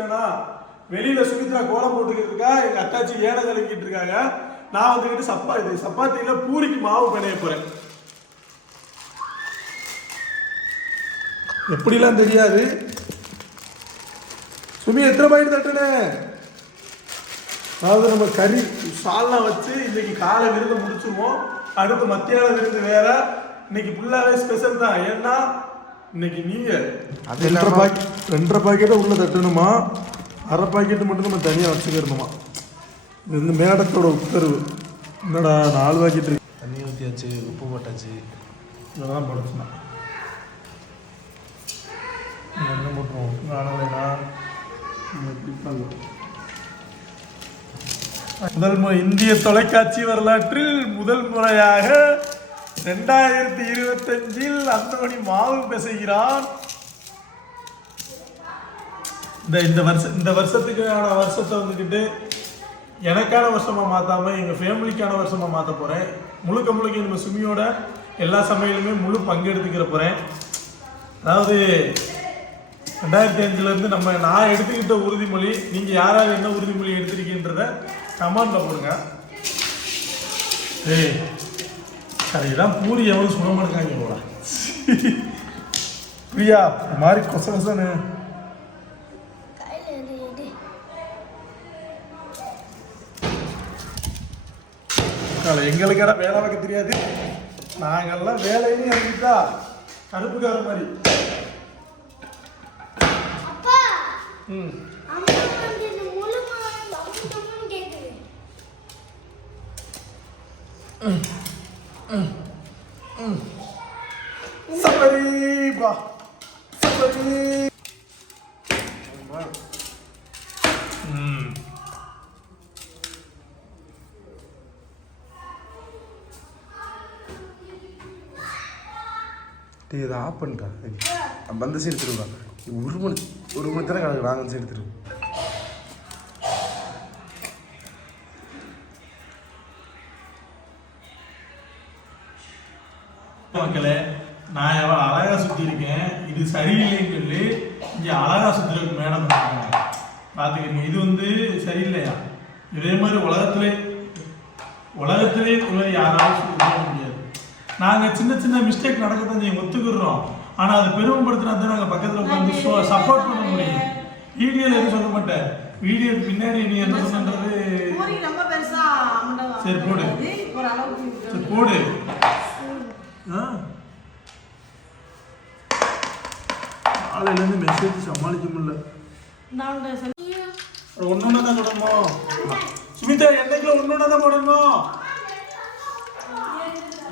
என்னன்னா வெளியில சுமித்ரா கோலம் போட்டுக்கிட்டு இருக்கா எங்க அத்தாச்சி ஏன கலக்கிட்டு இருக்காங்க நான் வந்துகிட்டு சப்பா இது சப்பாத்தியில பூரிக்கு மாவு பிணைய போறேன். எப்படிலாம் தெரியாது? சுமி எத்தனை பாயிண்ட் தட்டுனே? அதாவது நம்ம கறி சால்லாம் வச்சு இன்னைக்கு காலை விருந்து முடிச்சிருவோம். அடுத்து மத்தியான விருந்து வேற. இன்னைக்கு ஃபுல்லாகவே ஸ்பெஷல் தான். ஏன்னா இன்னைக்கு நீங்க அது ரெண்டரை பாக்கெட் ரெண்டரை பாக்கெட்டை உள்ள தட்டணுமா? அரை பாக்கெட் மட்டும் நம்ம தனியாக வச்சுக்கிறணுமா இது வந்து மேடத்தோட உத்தரவு. என்னடா நாலு பாக்கெட் இருக்கு. தண்ணி ஊற்றியாச்சு உப்பு போட்டாச்சு. இதெல்லாம் படுத்துனா என்ன போட்டுருவோம்? வேணா முதல் முறை இந்திய தொலைக்காட்சி வரலாற்றில் முதல் முறையாக ரெண்டாயிரத்தி இருபத்தஞ்சில் அந்தமணி மாவு பிசைகிறான். இந்த இந்த வருஷம் இந்த வருஷத்துக்கான வருஷத்தை வந்துக்கிட்டு எனக்கான வருஷமா மாத்தாம எங்க ஃபேமிலிக்கான வருஷமா மாத்த போறேன். முழுக்க முழுக்க நம்ம சுமியோட எல்லா சமையலுமே முழு பங்கெடுத்துக்கிற போறேன். அதாவது ரெண்டாயிரத்தி அஞ்சுல இருந்து நம்ம நான் எடுத்துக்கிட்ட உறுதிமொழி நீங்க யாராவது என்ன உறுதிமொழி எடுத்திருக்கீன்றத கமெண்ட்ல போடுங்க. ஏய் கடையெல்லாம் பூரி எவ்வளவு சுட மாட்டாங்க போல பிரியா மாதிரி கொச கொசன்னு. எடு காலை எங்களுக்கெல்லாம் வேலை பார்க்க தெரியாது. நாங்கெல்லாம் வேலைன்னு இறங்கிட்டா கருப்புக்கார மாதிரி. அப்பா ம். அம்மா வந்து சபரி ம் டீ இதை ஆஃப் பண்ணிட்டா நம்ம அந்த சைடு திரும்பா ஒரு மணி ஒரு மணி தானே கிடக்கு நாங்கள் வந்து சைடு திரும்ப சுத்துறதுக்கு மேடம் இருக்காங்க. பாத்துக்கங்க இது வந்து சரியில்லையா? இதே மாதிரி உலகத்திலே உலகத்திலே உள்ள யாராலும் சுத்த முடியாது. நாங்க சின்ன சின்ன மிஸ்டேக் நடக்கத்தான் செய்யும் ஒத்துக்கிறோம். ஆனா அதை பெருமைப்படுத்தினா தான் நாங்க பக்கத்துல உட்காந்து சப்போர்ட் பண்ண முடியும். வீடியோல எதுவும் சொல்ல மாட்டேன். வீடியோக்கு பின்னாடி நீ என்ன அமண்டா சரி, போடு. சரி, போடு. ஆ. காலையிலேருந்து மெசேஜ் சமாளிக்க முடியல. நான் ஒன்னொன்னு தான் தொடரணும் சுமிதா என்னைக்குல ஒன்னொன்னு தான் போடணும்?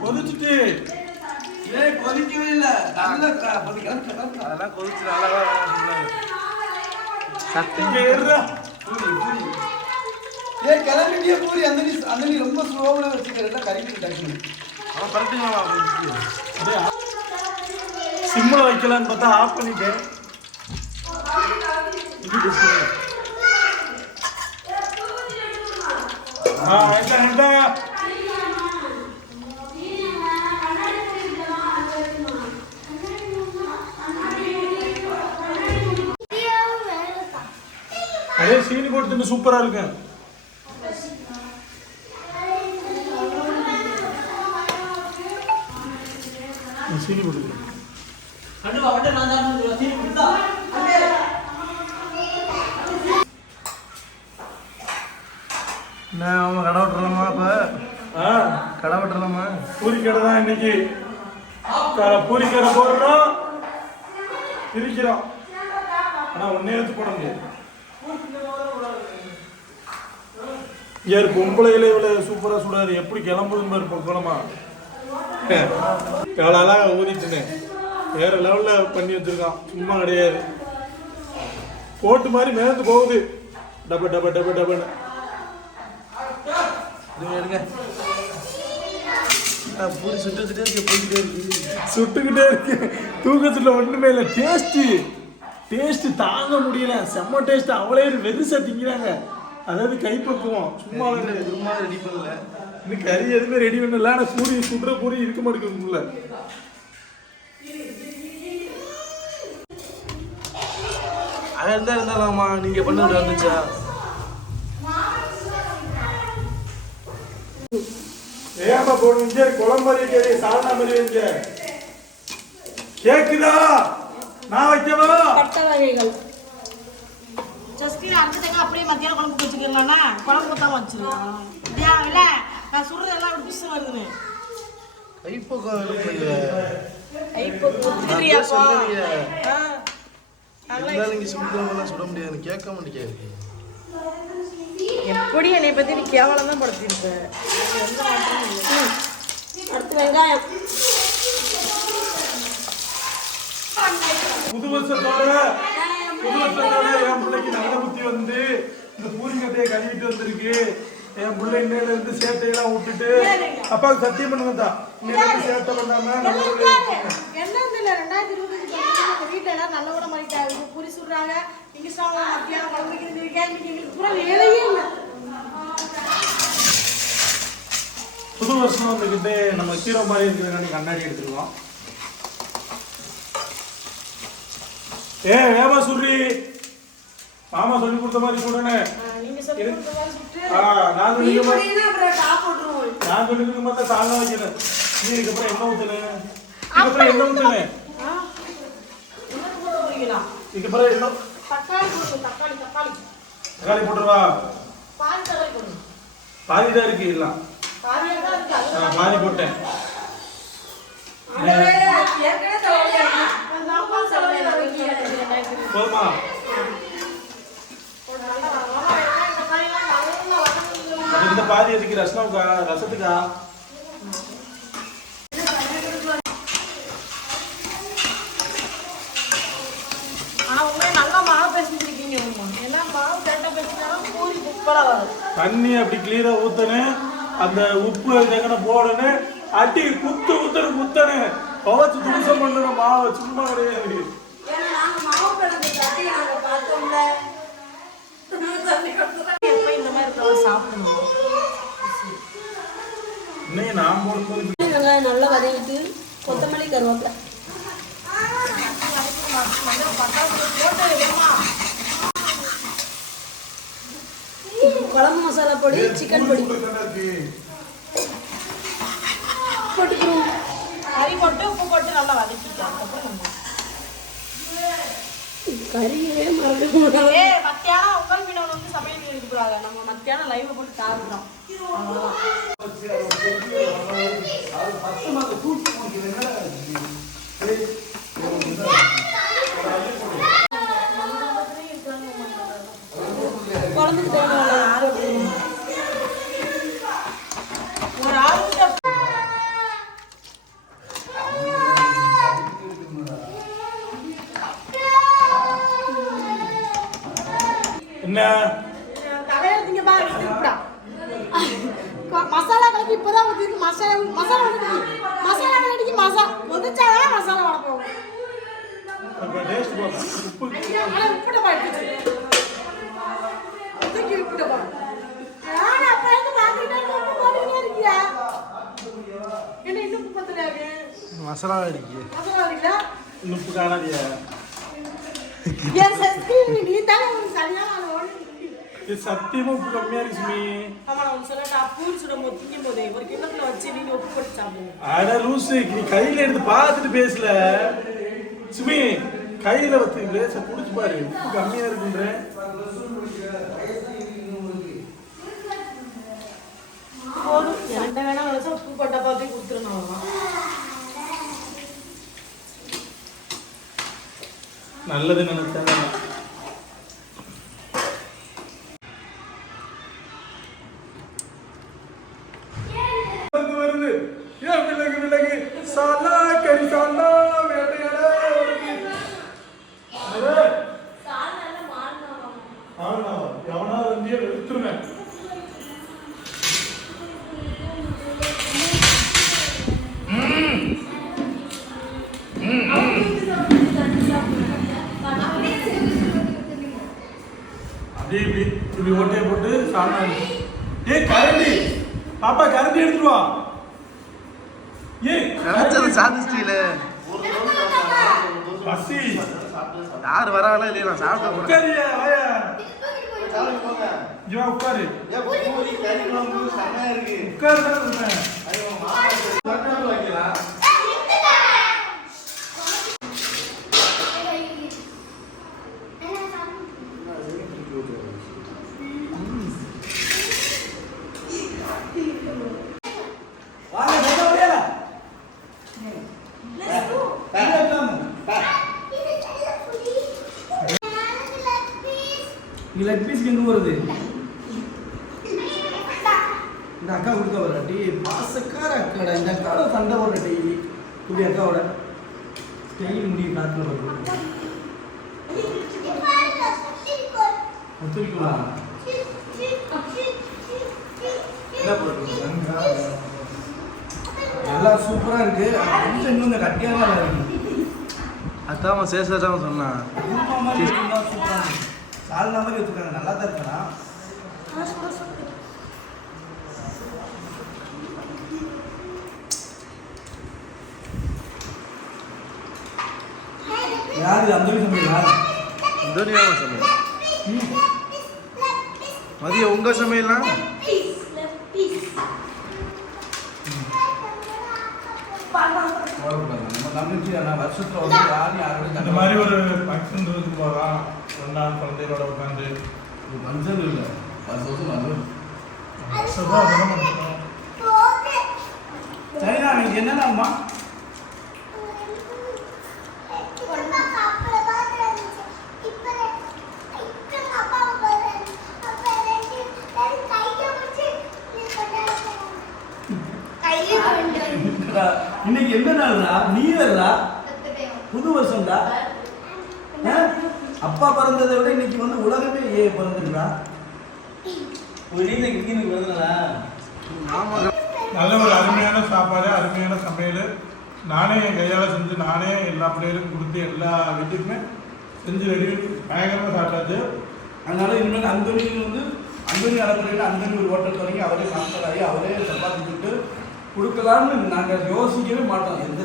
கொதிச்சுட்டு. ஏய் கொதிக்கவே இல்ல. நல்லா. அதெல்லாம் கொதிச்சு நல்லா ஏறுடா பூரி பூரி. ஏய் கிளம்பிட்டியே பூரி. அந்த நீ அந்த நீ ரொம்ப ஸ்லோவில் வச்சுக்கிறதா கறிக்கு டக்குனு அவன் அப்படியே சிம்மில் வைக்கலான்னு பார்த்தா ஆஃப் பண்ணிட்டேன் இது display. ஆ வேண்டாம் வேண்டாம் இந்தியாவும் வேலை தான் அதே சீனி போட்டு தின்னு சூப்பரா இருக்கு நீ சீனி போட்டு என்ன அவன் கடை விட்டுறலாமா அப்போ? ஆ. கடை விட்டுறலாமா? பூரிக்கடை தான் இன்னைக்கு. க- பூரிக்கடை போடுறோம். பிரிக்கிறோம். ஆனா ஒன்னே எடுத்து போட முடியாது. யார் பொம்பளையில இவ்வளவு சூப்பரா சுடாது. எப்படி கிளம்புதுன்னு பாரு பொக்கலமா எவ்வளோ அழகா ஊதிட்டுனேன் வேற லெவல்ல பண்ணி வச்சிருக்கான். சும்மா கிடையாது. போட்டு மாதிரி மேந்து போகுது. டப டப டப டபன்னு. சுட்டுக்கிட்டே இருக்கு. தூக்கத்துல ஒண்ணுமே இல்லை. டேஸ்ட் டேஸ்ட் தாங்க முடியல. செம்ம டேஸ்ட் அவளே வெறுசா திங்கிறாங்க. அதாவது கைப்பக்குவோம். சும்மா ரெடி பண்ணல. இன்னும் கறி எதுவுமே ரெடி பண்ணல. ஆனா பூரி சுடுற பூரி இருக்க மாட்டேங்குதுல அது இருந்தா இருந்தாலாமா? நீங்க பண்ணது வந்துச்சா ஏமா போடுங்க குழம்பு கறி சாதா மாதிரி வைங்க கேக்குதா? நான் வைக்கவா? பட்டை வகைகள். ஜஸ்டின் அடுத்த தேங்காய் அப்படியே மத்தியானம் குழம்பு வச்சுக்கலாம்னா குழம்பு தான் வச்சிருக்கோம் இல்லையா இல்ல நான் சுடுறது எல்லாம் அப்படி பிசு வருதுன்னு. கைப்பக்கம் இருக்குல்ல இப்போ குத்துறியாப்பா சொல்லலையே. ஆ. அதெல்லாம் இருந்தாலும் நீங்க சுடுறவங்களாம் சுட முடியாது கேட்க மாட்டேங்க எப்படி என்னை பத்தி நீ கேவலம் தான். ம். அடுத்து வெங்காயம் புது வருஷத்தோட புது வருஷத்தோட என் பிள்ளைக்கு நல்ல புத்தி வந்து இந்த பூரிக்கட்டையை கழுவிட்டு வந்திருக்கு என் பிள்ளை இன்னையில இருந்து சேட்டையெல்லாம் விட்டுட்டு அப்பாவுக்கு சத்தியம் பண்ணுங்க தான் இன்னையில சேட்டை பண்ணாம இல்லை ரெண்டாயிரத்தி இருபத்தஞ்சு வீட்டுல எல்லாம் நல்ல கூட மாறிட்டாங்க. புரி சுடுறாங்க. இங்க சாப்பிட மத்தியானம் எங்களுக்கு பூரா வேலையே இல்லை. புது வருஷம் வந்துக்கிட்டு நம்ம ஹீரோ மாதிரி இருக்கிற கண்ணாடி எடுத்துருக்கோம் ஏ வேமா சுர்ரி. மாமா சொல்லி கொடுத்த மாதிரி சுடனே நான் நீ சொல்லி கொடுத்த மாதிரி பண்ணீங்கன்னா அப்புறம் டாப் போட்டுருவோம். நான் சொல்லி கொடுத்த மாதிரி தான் தாங்க வைக்கிறேன். நீ இதுக்கப்புறம் என்ன ஊத்துனேன் இதுக்கப்புறம் என்ன ஊத்துனேன் இதுக்கப்புறம் என்ன? தக்காளி போட்டுருவா. பாதி தான் எல்லாம். பாதி போட்டேன். இருக்கு. போதுமா ஒரு நல்ல வரமா வெங்காயம் தக்காளிலாம் நல்லா வதங்குங்க. அப்ப இந்த பாதி எதுக்கு ரசம்க்கா ரசத்துக்கா? தண்ணி அப்படி கிளியரா ஊத்தணும் அந்த உப்பு எங்கன போடணும் அடி குத்து ஊத்தணும் குத்தணும் துவச்சு துணிசம் பண்ணணும் மாவு சும்மா கிடையாது எப்போ இந்த மாதிரி இருக்கவங்க சாப்பிடணும் இன்னைக்கு நான் போடும்போது வெங்காயம் நல்லா வதக்கிட்டு கொத்தமல்லி கருவேப்பிலை. குழம்பு மசாலா பொடி சிக்கன் பொடி. போட்டுக்கிறோம். கறி போட்டு உப்பு போட்டு நல்லா வதக்கிக்கலாம் கறியே மறந்து ஏ மத்தியானம் உங்கள் மீனவன் வந்து சமையல் மீன் இருக்கிறாங்க நம்ம மத்தியானம் லைவ் போட்டு தாக்குறோம் அவ்வளோதான் குழம்புக்கு மசாலா கலக்கி இப்போதான் ஊற்றிருக்கு மசாலா மசாலா ஊற்றி மசாலா கலக்கிக்கு மசா ஒதுச்சாதான் மசாலா போடுறேன் உப்பு. ஆனால் உப்பிட பாட்டுச்சு தூக்கி உப்பிட பாரு நான் அப்பா இருந்து பார்த்துக்கிட்டே உப்பு போட்டுக்கிட்டே இருக்கியா? என்ன இன்னும் உப்பு பத்தலையாங்க மசாலா அடிக்கு மசாலா இல்ல உப்பு காணாதியா? என் சஸ்தி நீ தானே உனக்கு சரியான இது சத்தியமா உப்பு கம்மியா இருக்கு சுமி ஆமா நான் உனக்கு சொல்லட்டா பூரி சுடும் போது திங்கும் போதே ஒரு கிண்ணத்துல வச்சு நீங்க உப்பு போட்டு சாப்பிடுவோம் அட லூசு நீ கையில எடுத்து பார்த்துட்டு பேசல. சுமி கையில வச்சு லேச குடிச்சு பாரு. உப்பு கம்மியா இருக்குன்றேன் போதும். என்கிட்ட வேணா நினைச்சா உப்பு பார்த்து நல்லது நினைச்சேன் வந்து வருது ஏன் விலகு விலகு சாலா கறி சாலா வேட்டையாட வருது. என்னது? ஆமா, எவனா வந்து எடுத்துருவேன் அப்படியே இப்படி இப்படி ஒட்டையை சாப்பிட்டா ஏய் கரண்டி. பாப்பா கரண்டி எடுத்துட்டு வா. ஏய் நினைச்சது சாதிச்சிட்டீல பசி. யார் வராங்களா இல்லையா நான் சாப்பிட போறேன். உட்காரியா வாயா. உட்காரு. செமையா இருக்கு. உட்காரு தான் சொன்னேன் அது உங்க மாமா மட்டும் வைக்கலாம் வாங்க சொல்ல முடியல இங்க லெக் பீஸ் எங்க வருது இந்த அக்கா கொடுக்க வர டி பாசக்கார அக்காடா இந்த அக்காவோட சண்டை போடுற டெய்லி இப்படி அக்காவோட. ஸ்டைல் முடியும் காத்துல வருது. ஒத்துக்கலாம் என்ன போடுறது? எல்லாம் சூப்பரா இருக்கு. கொஞ்சம் இன்னும் இந்த கட்டியா தான் இருக்கு அதான் சேஷாதான் சொன்னான். குருமா மாதிரி இருந்தா சூப்பரா இருக்கு. சால்னா மாதிரி வச்சிருக்காங்க நல்லா தான் இருக்கா யாரு அந்த சமையலா தோனியாமா சமையல்? மதியம் உங்க சமையல்லாம் நம்ம நான் வருஷத்துல வந்து யாரும் இந்த மாதிரி ஒரு ஃபங்க்ஷன் போகலாம் நாள் குழந்தைகளோட உட்காந்து மஞ்சள் இல்லை. வருஷம் வருஷம் மஞ்சள். வருஷமா அதெல்லாம் பண்ணுறோம் சரிண்ணா நீங்க என்னண்ணாம்மா இன்னைக்கு என்ன நாள்டா நீ வேறா புது வருஷம்டா ஆ? அப்பா பிறந்ததை விட இன்னைக்கு வந்து உலகமே ஏ பிறந்துருக்கா உங்க வீட்டுல இன்னைக்கு பிறந்தனா நல்ல ஒரு அருமையான சாப்பாடு அருமையான சமையல். நானே என் கையால் செஞ்சு நானே எல்லா பிள்ளைகளுக்கும் கொடுத்து எல்லா வீட்டுக்குமே செஞ்சு ரெடி பயங்கரமாக சாப்பிட்டாச்சு. அதனால இனிமேல் அந்தோனி வந்து அந்தோனி அறக்குறையில் அந்தோனி ஒரு ஹோட்டல் தொடங்கி அவரே மாஸ்டர் ஆகி அவரே சப்பாத்தி சுட்டு கொடுக்கலாம்னு நாங்கள் யோசிக்கவே மாட்டோம். எந்த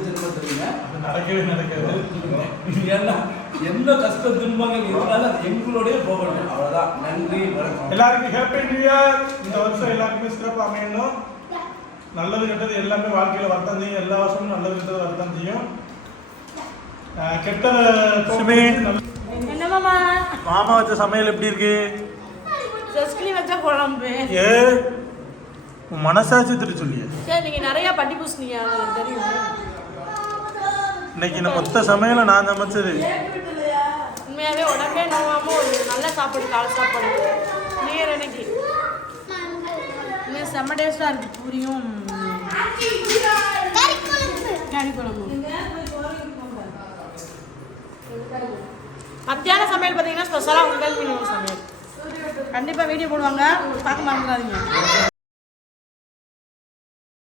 ஜென்மத்திலையுமே அது நடக்கவே நடக்காது. ஏன்னா என்ன? கஷ்ட துன்பங்கள் இருந்தாலும் அது எங்களோடய போகணும். அவ்வளோதான் நன்றி வணக்கம். எல்லாருக்கும் ஹாப்பி நியூ இயர் இந்த வருஷம் எல்லாருக்குமே சிறப்பாக அமையணும். நல்லது கெட்டது எல்லாமே வாழ்க்கையில் வரத்தான் செய்யும். எல்லா வருஷமும் நல்லது கெட்டது வரத்தான் செய்யும். கெட்டதை மாமா? வச்ச சமையல் எப்படி இருக்கு? வச்ச குழம்பு. ஏ மனசாட்சி திரு சொல்லிய சரி நீங்க நிறைய பட்டி எனக்கு தெரியும். இன்னைக்கு இந்த மொத்த சமையலை நான் சமைச்சது. உண்மையாவே உடம்பே நோவாம ஒரு நல்ல சாப்பாடு காலை சாப்பாடு. நீர் எனக்கு செம்ம டேஸ்டா இருக்கு பூரியும். கறி குழம்பு. மத்தியான சமையல் பார்த்தீங்கன்னா ஸ்பெஷலாக உங்கள் மீன் சமையல். கண்டிப்பாக வீடியோ போடுவாங்க. பார்க்க மறந்துடாதீங்க.